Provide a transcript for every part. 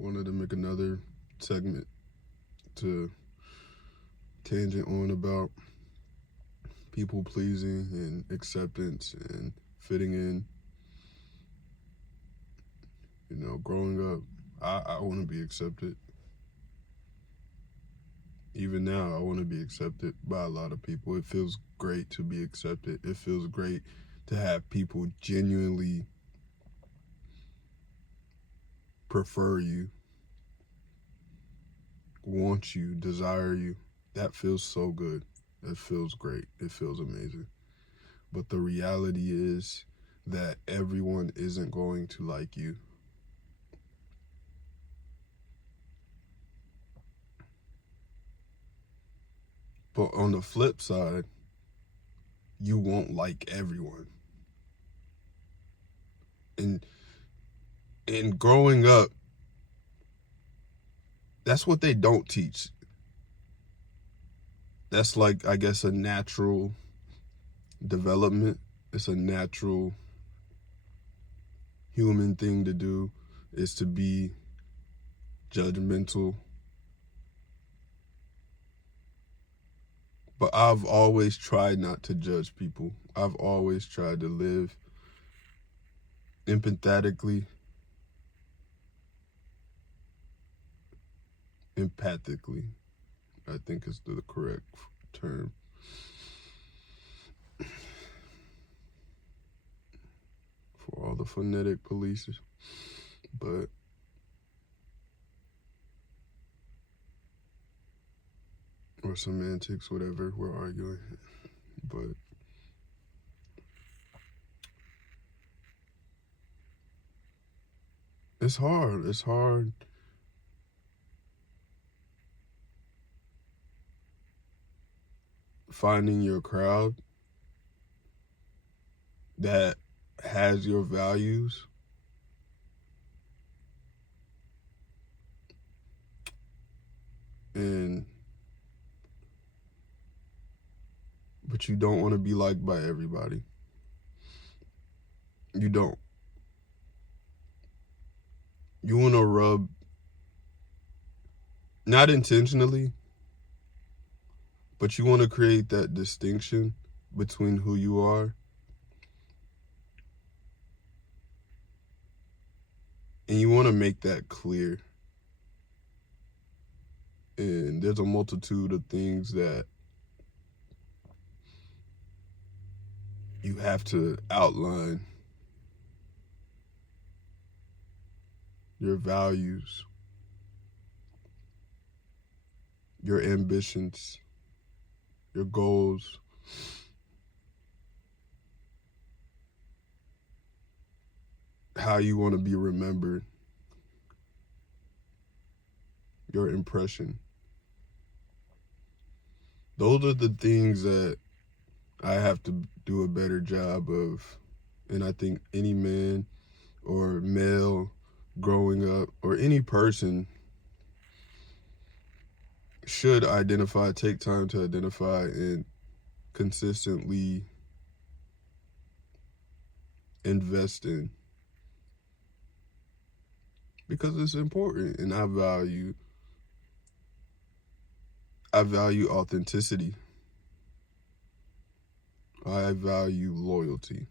wanted to make another segment to tangent on about people pleasing and acceptance and fitting in. Growing up, I want to be accepted. Even now, I want to be accepted by a lot of people. It feels great to be accepted. It feels great to have people genuinely prefer you, want you, desire you. That feels so good. It feels great. It feels amazing. But the reality is that everyone isn't going to like you. But on the flip side, you won't like everyone. And growing up, that's what they don't teach. That's like, I guess, a natural development. It's a natural human thing to do, is to be judgmental. But I've always tried not to judge people. I've always tried to live empathetically, empathically, I think is the correct term. For all the phonetic police. But or semantics, whatever we're arguing. But it's hard. It's hard finding your crowd that has your values. But you don't want to be liked by everybody. You don't. You want to rub, not intentionally, but you want to create that distinction between who you are and you want to make that clear. And there's a multitude of things that you have to outline. Your values, your ambitions, your goals. How you want to be remembered. Your impression. Those are the things that I have to do a better job of. And I think any man or male growing up, or any person, should take time to identify and consistently invest in. Because it's important, and I value authenticity. I value loyalty.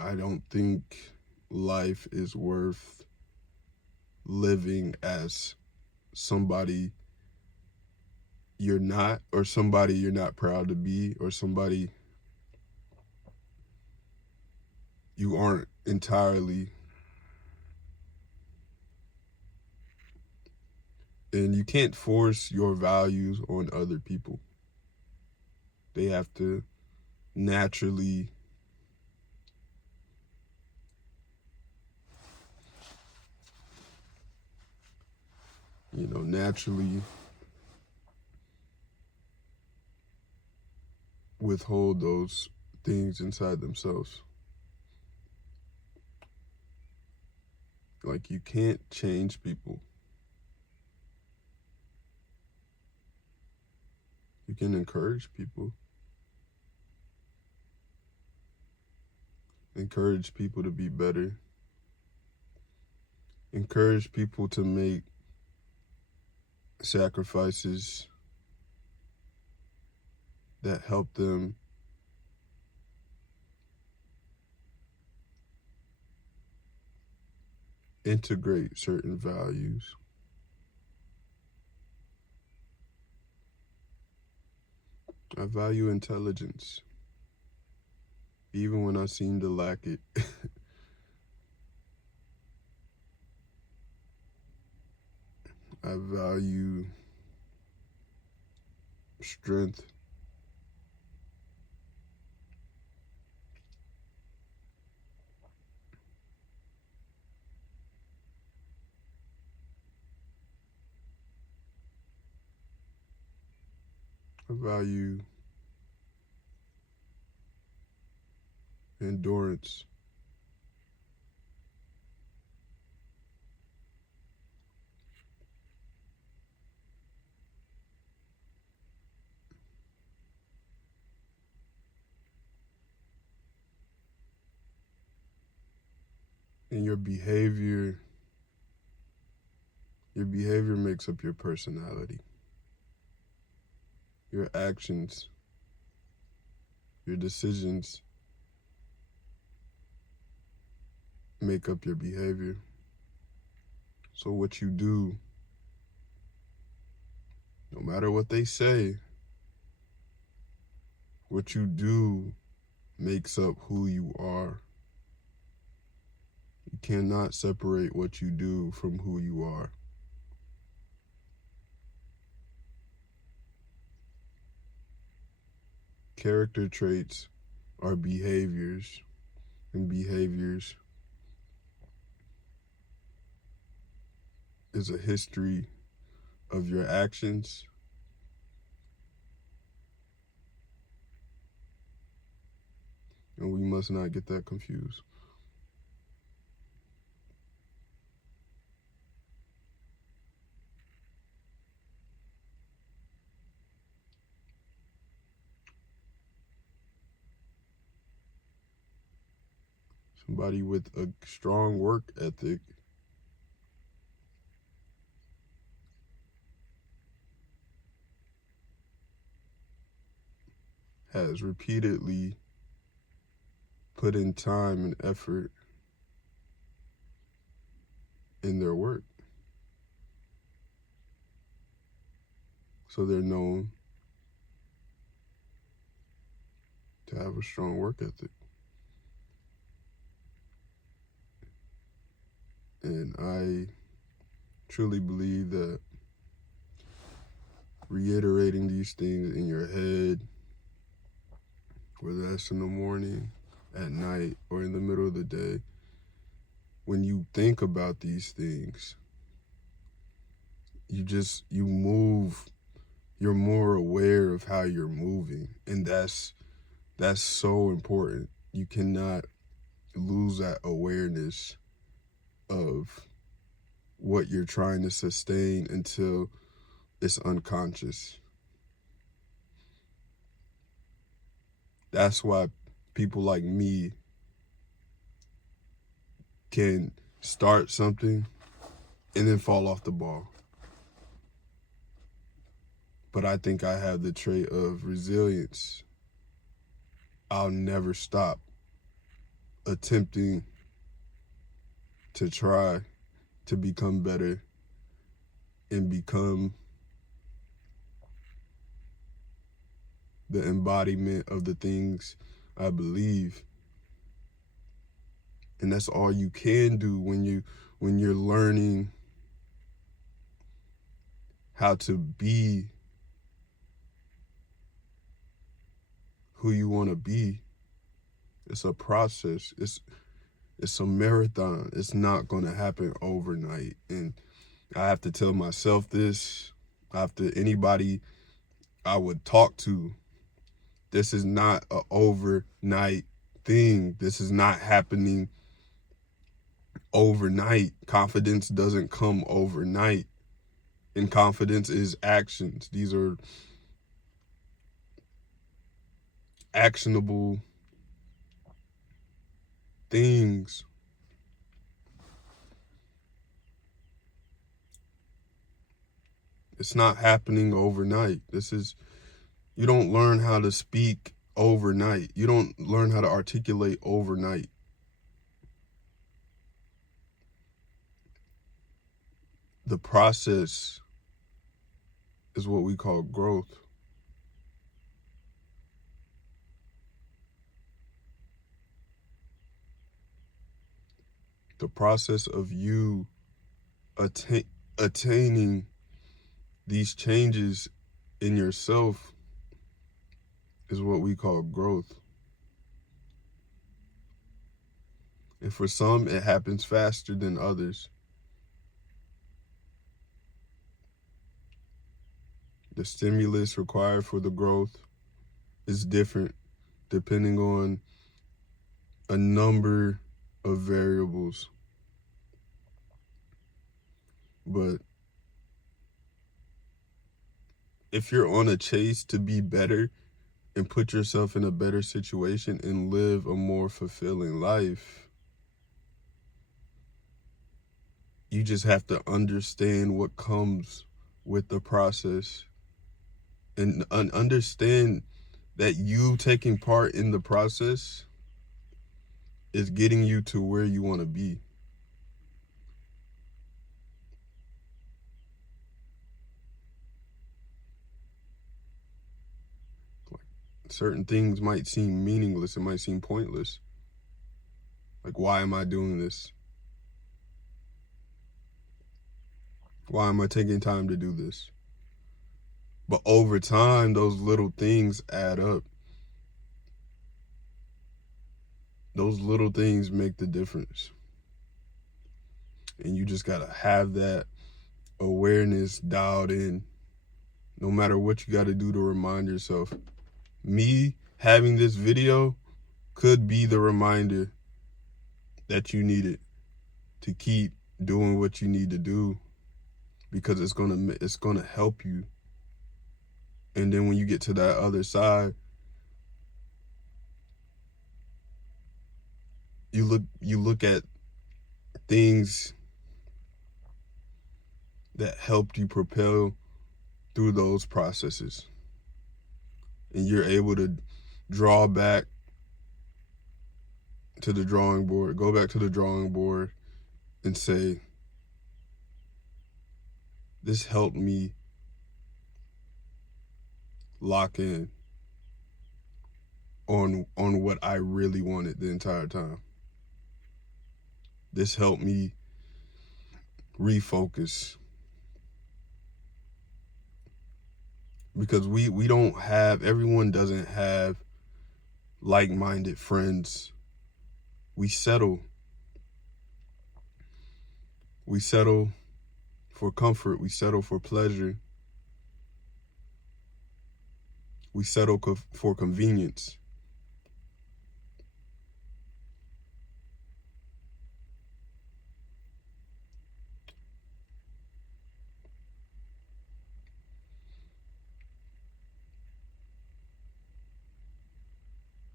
I don't think life is worth living as somebody you're not, or somebody you're not proud to be, or somebody you aren't entirely. And you can't force your values on other people. They have to naturally naturally withhold those things inside themselves. Like, you can't change people. You can encourage people. Encourage people to be better. Encourage people to make sacrifices that help them integrate certain values. I value intelligence, even when I seem to lack it. I value strength. I value endurance. And your behavior makes up your personality. Your actions, your decisions make up your behavior. So what you do, no matter what they say, what you do makes up who you are. You cannot separate what you do from who you are. Character traits are behaviors, and behaviors is a history of your actions and we must not get that confused. Somebody with a strong work ethic has repeatedly put in time and effort in their work. So they're known to have a strong work ethic. And I truly believe that reiterating these things in your head, whether that's in the morning, at night, or in the middle of the day, when you think about these things, you move, you're more aware of how you're moving. And that's so important. You cannot lose that awareness of what you're trying to sustain until it's unconscious. That's why people like me can start something and then fall off the ball. But I think I have the trait of resilience. I'll never stop attempting to try to become better and become the embodiment of the things I believe. And that's all you can do when you're learning how to be who you want to be. It's a process. It's a marathon. It's not going to happen overnight. And I have to tell myself this. After anybody I would talk to, this is not an overnight thing. This is not happening overnight. Confidence doesn't come overnight. And confidence is actions. These are actionable things. It's not happening overnight. You don't learn how to speak overnight. You don't learn how to articulate overnight. The process is what we call growth. The process of you attaining these changes in yourself is what we call growth. And for some, it happens faster than others. The stimulus required for the growth is different depending on a number of variables. But if you're on a chase to be better and put yourself in a better situation and live a more fulfilling life, you just have to understand what comes with the process and understand that you taking part in the process is getting you to where you want to be. Certain things might seem meaningless. It might seem pointless. Like, why am I doing this? Why am I taking time to do this? But over time, those little things add up. Those little things make the difference. And you just got to have that awareness dialed in, no matter what you got to do to remind yourself. Me having this video could be the reminder that you needed to keep doing what you need to do, because it's gonna help you. And then when you get to that other side, you look at things that helped you propel through those processes, and you're able to draw back to the drawing board, go back to the drawing board and say, this helped me lock in on what I really wanted the entire time. This helped me refocus. Because everyone doesn't have like-minded friends. We settle for comfort. We settle for pleasure. We settle for convenience.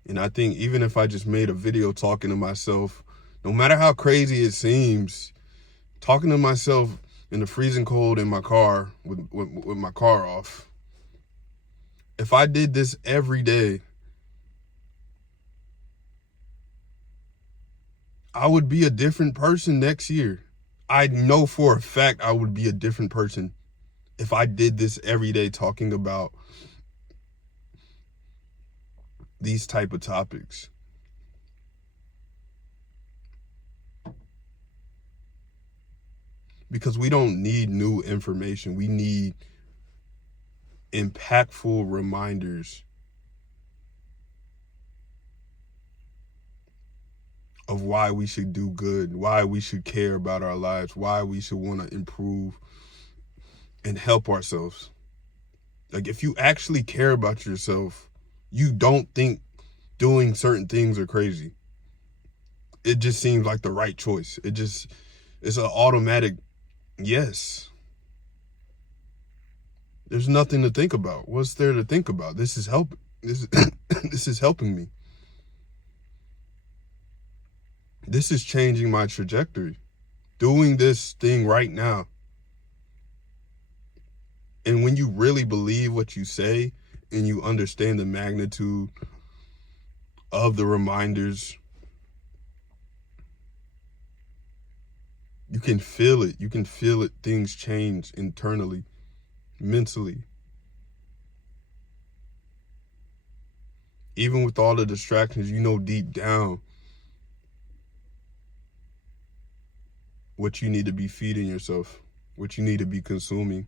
And I think even if I just made a video talking to myself, no matter how crazy it seems, talking to myself in the freezing cold in my car with my car off, if I did this every day, I would be a different person next year. I know for a fact I would be a different person if I did this every day, talking about these type of topics. Because we don't need new information. We need impactful reminders of why we should do good, why we should care about our lives, why we should want to improve and help ourselves. Like, if you actually care about yourself, you don't think doing certain things are crazy. It just seems like the right choice. It's an automatic yes. There's nothing to think about. What's there to think about? This is helping. This is helping me. This is changing my trajectory. Doing this thing right now. And when you really believe what you say and you understand the magnitude of the reminders, you can feel it. You can feel it. Things change internally, mentally. Even with all the distractions, you know deep down what you need to be feeding yourself, what you need to be consuming.